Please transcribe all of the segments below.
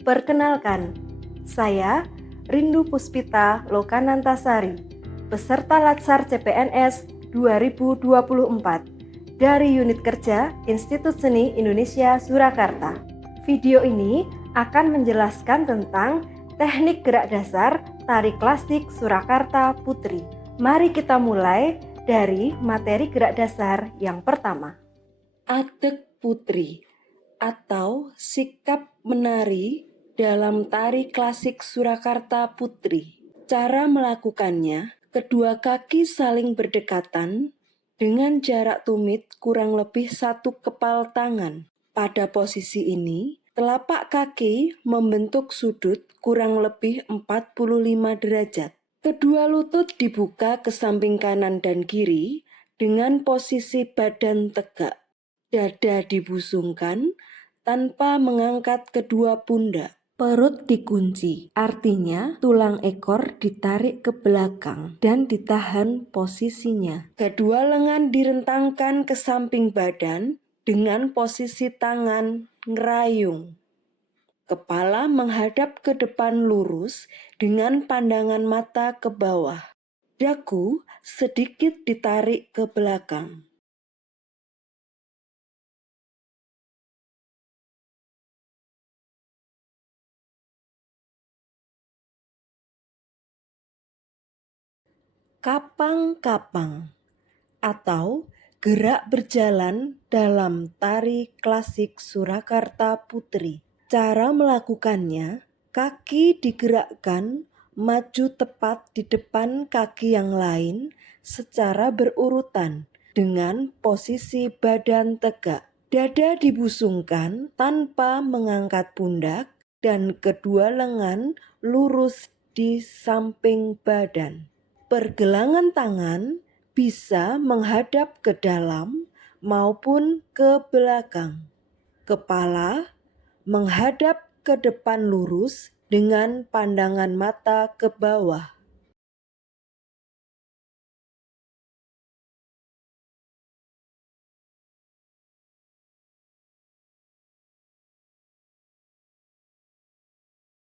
Perkenalkan, saya Rindu Puspita Lokanantasari, peserta Latsar CPNS 2024 dari Unit Kerja Institut Seni Indonesia Surakarta. Video ini akan menjelaskan tentang teknik gerak dasar tari klasik Surakarta Putri. Mari kita mulai dari materi gerak dasar yang pertama. Adeg Putri atau sikap menari dalam tari klasik Surakarta Putri. Cara melakukannya, kedua kaki saling berdekatan dengan jarak tumit kurang lebih 1 kepal tangan. Pada posisi ini, telapak kaki membentuk sudut kurang lebih 45 derajat. Kedua lutut dibuka ke samping kanan dan kiri dengan posisi badan tegak. Dada dibusungkan tanpa mengangkat kedua pundak. Perut dikunci, artinya tulang ekor ditarik ke belakang dan ditahan posisinya. Kedua lengan direntangkan ke samping badan dengan posisi tangan ngerayung. Kepala menghadap ke depan lurus dengan pandangan mata ke bawah. Dagu sedikit ditarik ke belakang. Kapang-kapang atau gerak berjalan dalam tari klasik Surakarta Putri. Cara melakukannya, kaki digerakkan maju tepat di depan kaki yang lain secara berurutan dengan posisi badan tegak. Dada dibusungkan tanpa mengangkat pundak dan kedua lengan lurus di samping badan. Pergelangan tangan bisa menghadap ke dalam maupun ke belakang. Kepala menghadap ke depan lurus dengan pandangan mata ke bawah.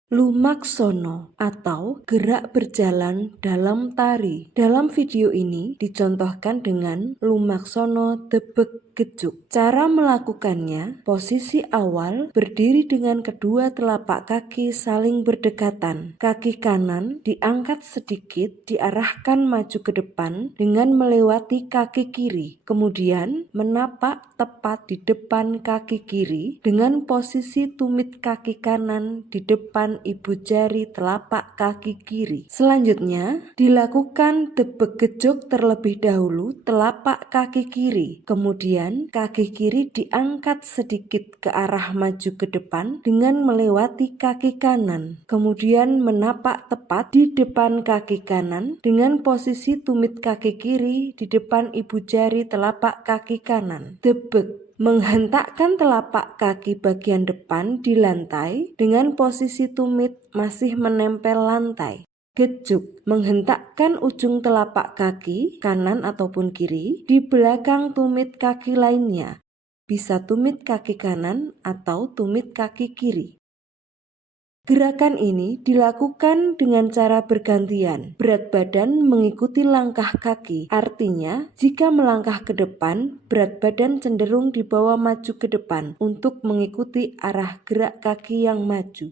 Lumaksono atau gerak berjalan dalam tari. Dalam video ini dicontohkan dengan lumaksono debek gejuk. Cara melakukannya, posisi awal berdiri dengan kedua telapak kaki saling berdekatan. Kaki kanan diangkat sedikit, diarahkan maju ke depan dengan melewati kaki kiri. Kemudian menapak tepat di depan kaki kiri dengan posisi tumit kaki kanan di depan ibu jari telapak kaki kiri. Selanjutnya, dilakukan debek gejuk terlebih dahulu telapak kaki kiri. Kemudian, kaki kiri diangkat sedikit ke arah maju ke depan dengan melewati kaki kanan. Kemudian menapak tepat di depan kaki kanan dengan posisi tumit kaki kiri di depan ibu jari telapak kaki kanan. Debek menghentakkan telapak kaki bagian depan di lantai dengan posisi tumit masih menempel lantai. Gejuk menghentakkan ujung telapak kaki kanan ataupun kiri di belakang tumit kaki lainnya. Bisa tumit kaki kanan atau tumit kaki kiri. Gerakan ini dilakukan dengan cara bergantian. Berat badan mengikuti langkah kaki. Artinya, jika melangkah ke depan, berat badan cenderung dibawa maju ke depan untuk mengikuti arah gerak kaki yang maju.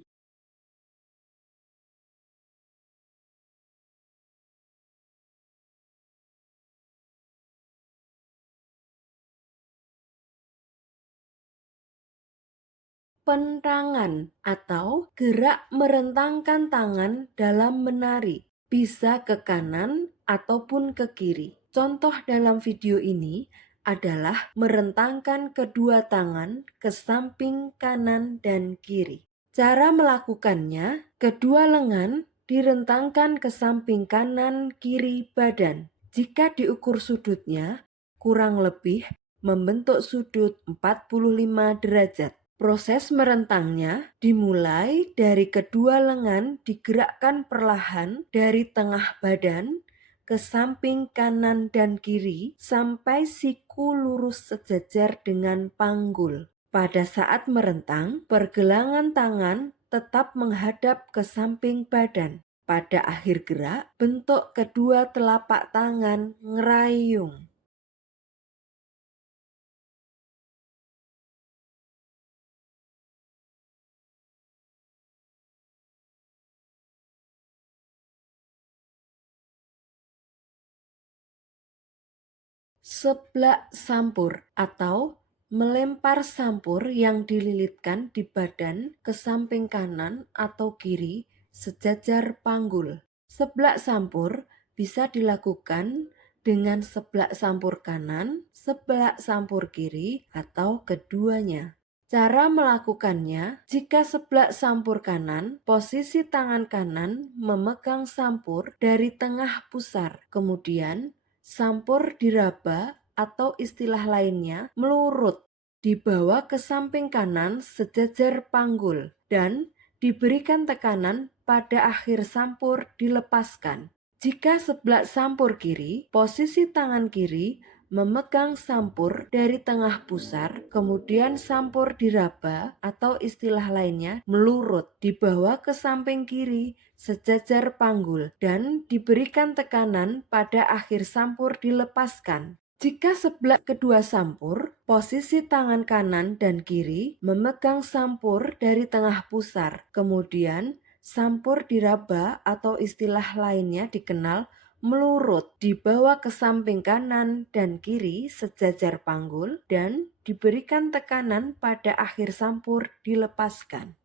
Pentangan atau gerak merentangkan tangan dalam menari, bisa ke kanan ataupun ke kiri. Contoh dalam video ini adalah merentangkan kedua tangan ke samping kanan dan kiri. Cara melakukannya, kedua lengan direntangkan ke samping kanan kiri badan. Jika diukur sudutnya, kurang lebih membentuk sudut 45 derajat. Proses merentangnya dimulai dari kedua lengan digerakkan perlahan dari tengah badan ke samping kanan dan kiri sampai siku lurus sejajar dengan panggul. Pada saat merentang, pergelangan tangan tetap menghadap ke samping badan. Pada akhir gerak, bentuk kedua telapak tangan ngerayung. Seblak sampur atau melempar sampur yang dililitkan di badan ke samping kanan atau kiri sejajar panggul. Seblak sampur bisa dilakukan dengan seblak sampur kanan, seblak sampur kiri, atau keduanya. Cara melakukannya, jika seblak sampur kanan, posisi tangan kanan memegang sampur dari tengah pusar, kemudian sampur diraba atau istilah lainnya melurut, dibawa ke samping kanan sejajar panggul, dan diberikan tekanan pada akhir sampur dilepaskan. Jika seblak sampur kiri, posisi tangan kiri memegang sampur dari tengah pusar, kemudian sampur diraba atau istilah lainnya melurut, dibawa ke samping kiri sejajar panggul, dan diberikan tekanan pada akhir sampur dilepaskan. Jika seblak kedua sampur, posisi tangan kanan dan kiri memegang sampur dari tengah pusar, kemudian sampur diraba atau istilah lainnya dikenal melurut, dibawa ke samping kanan dan kiri sejajar panggul, dan diberikan tekanan pada akhir sampur dilepaskan.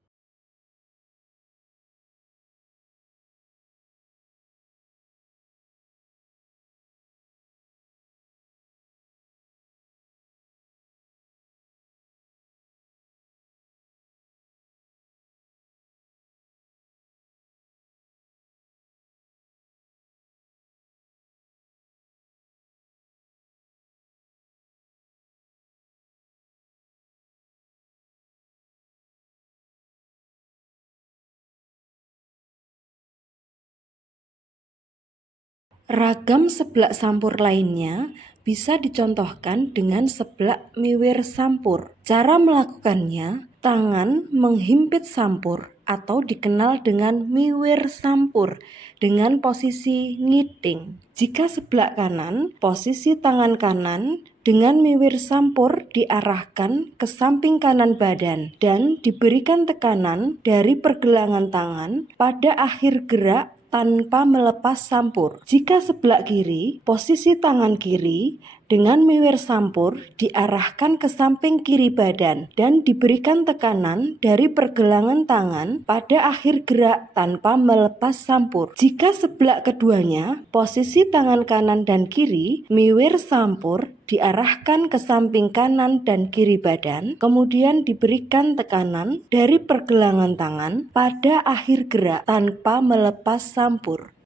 Ragam seblak sampur lainnya bisa dicontohkan dengan seblak miwir sampur. Cara melakukannya, tangan menghimpit sampur atau dikenal dengan miwir sampur dengan posisi ngiting. Jika seblak kanan, posisi tangan kanan dengan miwir sampur diarahkan ke samping kanan badan dan diberikan tekanan dari pergelangan tangan pada akhir gerak tanpa melepas sampur. Jika seblak kiri, posisi tangan kiri dengan miwir sampur diarahkan ke samping kiri badan dan diberikan tekanan dari pergelangan tangan pada akhir gerak tanpa melepas sampur. Jika seblak keduanya, posisi tangan kanan dan kiri, miwir sampur diarahkan ke samping kanan dan kiri badan, kemudian diberikan tekanan dari pergelangan tangan pada akhir gerak tanpa melepas sampur.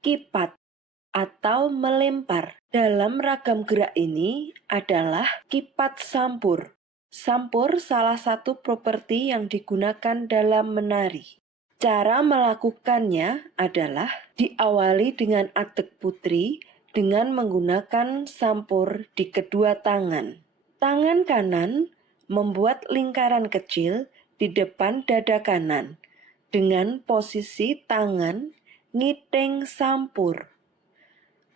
Kipat atau melempar. Dalam ragam gerak ini adalah kipat sampur. Sampur salah satu properti yang digunakan dalam menari. Cara melakukannya adalah diawali dengan atek putri dengan menggunakan sampur di kedua tangan. Tangan kanan membuat lingkaran kecil di depan dada kanan dengan posisi tangan ngiting sampur.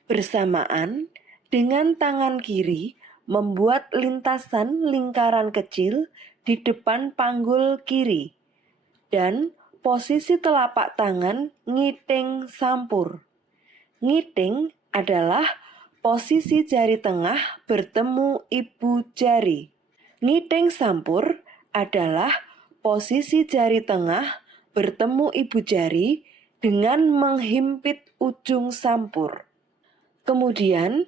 Bersamaan dengan tangan kiri membuat lintasan lingkaran kecil di depan panggul kiri dan posisi telapak tangan ngiting sampur. Ngiting adalah posisi jari tengah bertemu ibu jari. Ngiting sampur adalah posisi jari tengah bertemu ibu jari dengan menghimpit ujung sampur. Kemudian,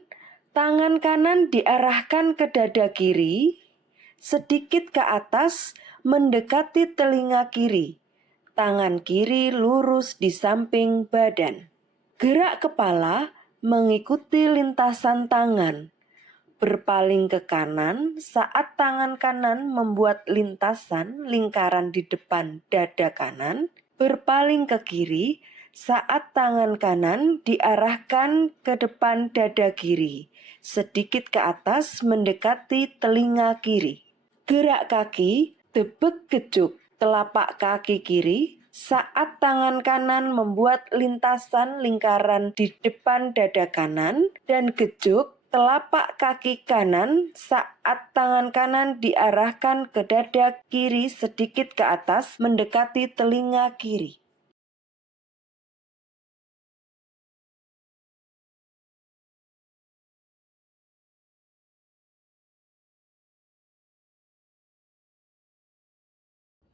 tangan kanan diarahkan ke dada kiri, sedikit ke atas mendekati telinga kiri. Tangan kiri lurus di samping badan. Gerak kepala mengikuti lintasan tangan. Berpaling ke kanan saat tangan kanan membuat lintasan lingkaran di depan dada kanan. Berpaling ke kiri saat tangan kanan diarahkan ke depan dada kiri, sedikit ke atas mendekati telinga kiri. Gerak kaki, tebek gejuk telapak kaki kiri saat tangan kanan membuat lintasan lingkaran di depan dada kanan dan gejuk telapak kaki kanan saat tangan kanan diarahkan ke dada kiri sedikit ke atas mendekati telinga kiri.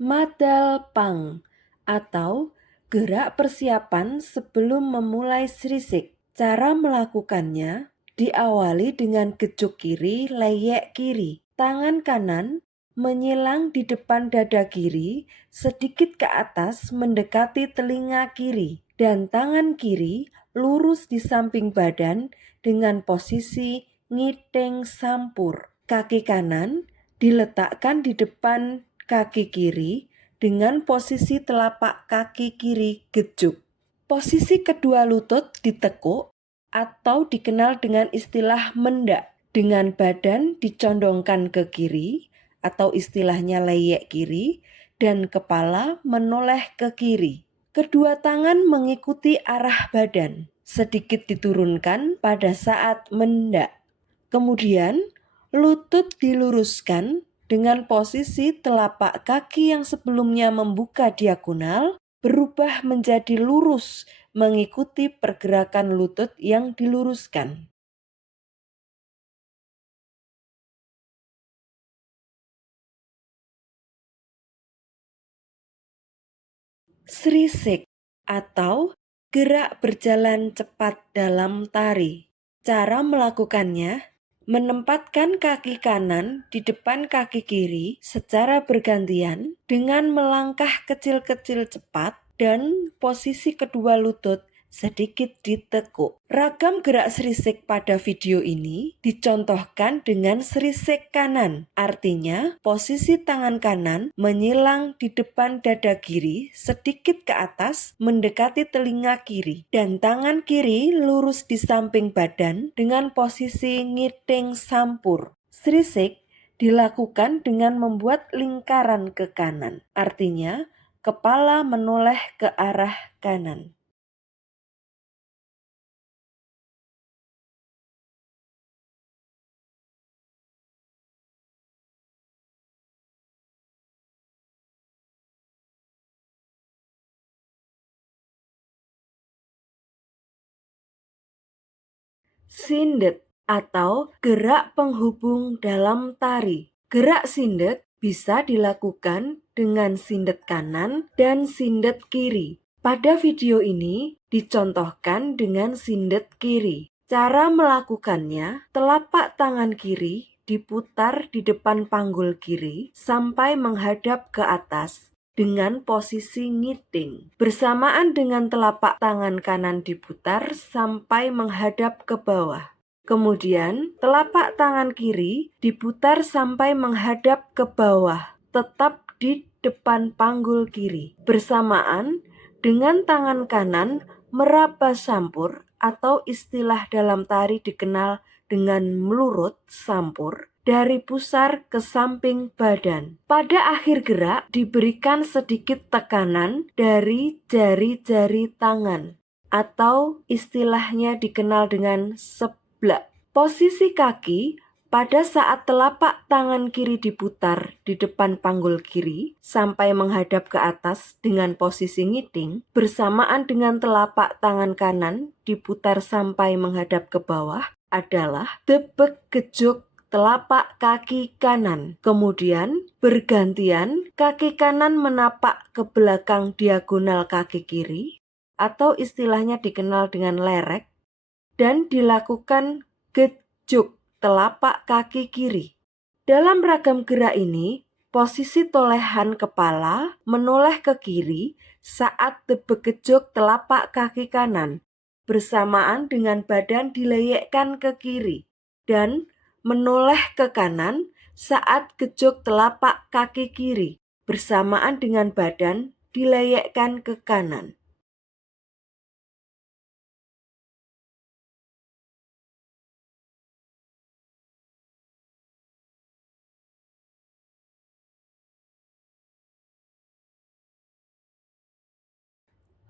Madal pang atau gerak persiapan sebelum memulai srisik. Cara melakukannya diawali dengan gejuk kiri, leyek kiri. Tangan kanan menyilang di depan dada kiri sedikit ke atas mendekati telinga kiri. Dan tangan kiri lurus di samping badan dengan posisi ngiteng sampur. Kaki kanan diletakkan di depan kaki kiri dengan posisi telapak kaki kiri gejuk. Posisi kedua lutut ditekuk atau dikenal dengan istilah mendak, dengan badan dicondongkan ke kiri atau istilahnya leyek kiri dan kepala menoleh ke kiri. Kedua tangan mengikuti arah badan, sedikit diturunkan pada saat mendak. Kemudian lutut diluruskan dengan posisi telapak kaki yang sebelumnya membuka diagonal berubah menjadi lurus mengikuti pergerakan lutut yang diluruskan. Srisik atau gerak berjalan cepat dalam tari. Cara melakukannya, menempatkan kaki kanan di depan kaki kiri secara bergantian dengan melangkah kecil-kecil cepat dan posisi kedua lutut sedikit ditekuk. Ragam gerak srisik pada video ini dicontohkan dengan srisik kanan. Artinya, posisi tangan kanan menyilang di depan dada kiri sedikit ke atas mendekati telinga kiri. Dan tangan kiri lurus di samping badan dengan posisi ngiting sampur. Srisik dilakukan dengan membuat lingkaran ke kanan. Artinya, kepala menoleh ke arah kanan. Sindet atau gerak penghubung dalam tari. Gerak sindet bisa dilakukan dengan sindet kanan dan sindet kiri. Pada video ini dicontohkan dengan sindet kiri. Cara melakukannya, telapak tangan kiri diputar di depan panggul kiri sampai menghadap ke atas dengan posisi ngiting. Bersamaan dengan telapak tangan kanan diputar sampai menghadap ke bawah. Kemudian telapak tangan kiri diputar sampai menghadap ke bawah, tetap di depan panggul kiri. Bersamaan dengan tangan kanan meraba sampur atau istilah dalam tari dikenal dengan melurut sampur dari pusar ke samping badan. Pada akhir gerak diberikan sedikit tekanan dari jari-jari tangan atau istilahnya dikenal dengan seblak. Posisi kaki pada saat telapak tangan kiri diputar di depan panggul kiri sampai menghadap ke atas dengan posisi ngiting, bersamaan dengan telapak tangan kanan diputar sampai menghadap ke bawah adalah tebek gejuk telapak kaki kanan. Kemudian bergantian kaki kanan menapak ke belakang diagonal kaki kiri atau istilahnya dikenal dengan lerek dan dilakukan gejuk telapak kaki kiri. Dalam ragam gerak ini, posisi tolehan kepala menoleh ke kiri saat tebek gejuk telapak kaki kanan. bersamaan dengan badan dilayakkan ke kiri, dan menoleh ke kanan saat gejok telapak kaki kiri, bersamaan dengan badan dilayakkan ke kanan.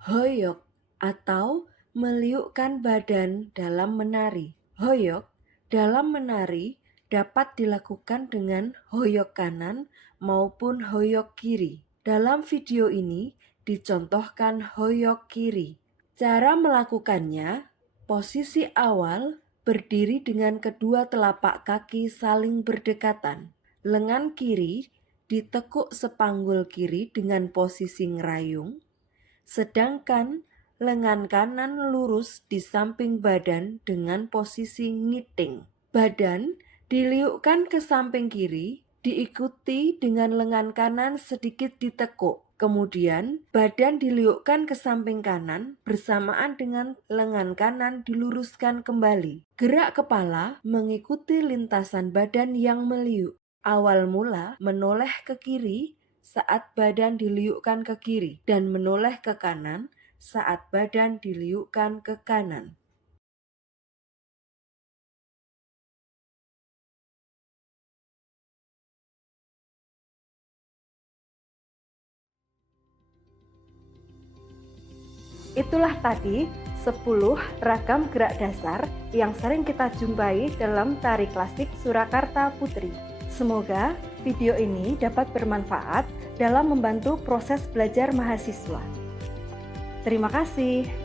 Hoyok atau meliukkan badan dalam menari. Hoyok dalam menari dapat dilakukan dengan hoyok kanan maupun hoyok kiri. Dalam video ini dicontohkan hoyok kiri. Cara melakukannya, posisi awal berdiri dengan kedua telapak kaki saling berdekatan. Lengan kiri ditekuk sepanggul kiri dengan posisi ngerayung, sedangkan lengan kanan lurus di samping badan dengan posisi ngiting. Badan diliukkan ke samping kiri, diikuti dengan lengan kanan sedikit ditekuk. Kemudian badan diliukkan ke samping kanan bersamaan dengan lengan kanan diluruskan kembali. Gerak kepala mengikuti lintasan badan yang meliuk. Awal mula menoleh ke kiri saat badan diliukkan ke kiri dan menoleh ke kanan saat badan diliukkan ke kanan. Itulah tadi 10 ragam gerak dasar yang sering kita jumpai dalam tari klasik Surakarta Putri. Semoga video ini dapat bermanfaat dalam membantu proses belajar mahasiswa. Terima kasih.